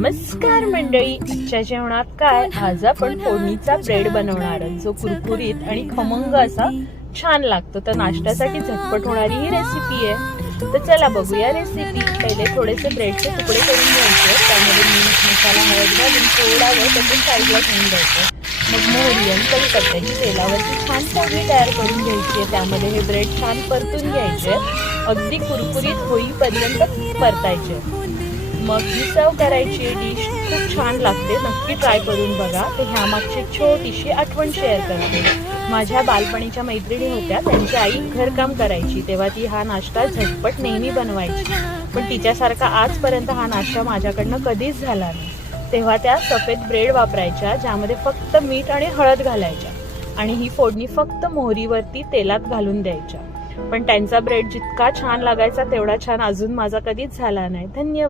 नमस्कार मंडळी, आजच्या जेवणात काय? आज आपण फोडणीचा ब्रेड बनवणार आहोत, जो कुरकुरीत आणि खमंग असा छान लागतो। तर नाश्त्यासाठी झटपट होणारी ही रेसिपी आहे। तर चला बघूया रेसिपी। पहिले थोडेसे ब्रेडचे तुकडे करून घ्यायचे, त्यामध्ये मीठ, मसाला, हळद घालून थोडा वेळ त्याचे साईडला ठेवून द्यायचे। मग मोहरी आणि कढीपत्त्याची तेलावरची छान फोडणी तयार करून घ्यायची। त्यामध्ये हे ब्रेड छान परतून घ्यायचे, अगदी कुरकुरीत होईपर्यंत परतायचे। मग ही सर्व करायची डिश खूप छान लागते, नक्की ट्राय करून बघा। तर ह्यामागची छोटीशी आठवण शेअर करते। माझ्या बालपणीच्या मैत्रिणी होत्या, त्यांची आई घरकाम करायची, तेव्हा ती हा नाश्ता झटपट नेहमी बनवायची। पण तिच्यासारखा आजपर्यंत हा नाश्ता माझ्याकडनं कधीच झाला नाही। तेव्हा त्या सफेद ब्रेड वापरायच्या, ज्यामध्ये फक्त मीठ आणि हळद घालायच्या, आणि ही फोडणी फक्त मोहरीवरती तेलात घालून द्यायच्या। पण त्यांचा ब्रेड जितका छान लागायचा तेवढा छान अजून माझा कधीच झाला नाही। धन्यवाद।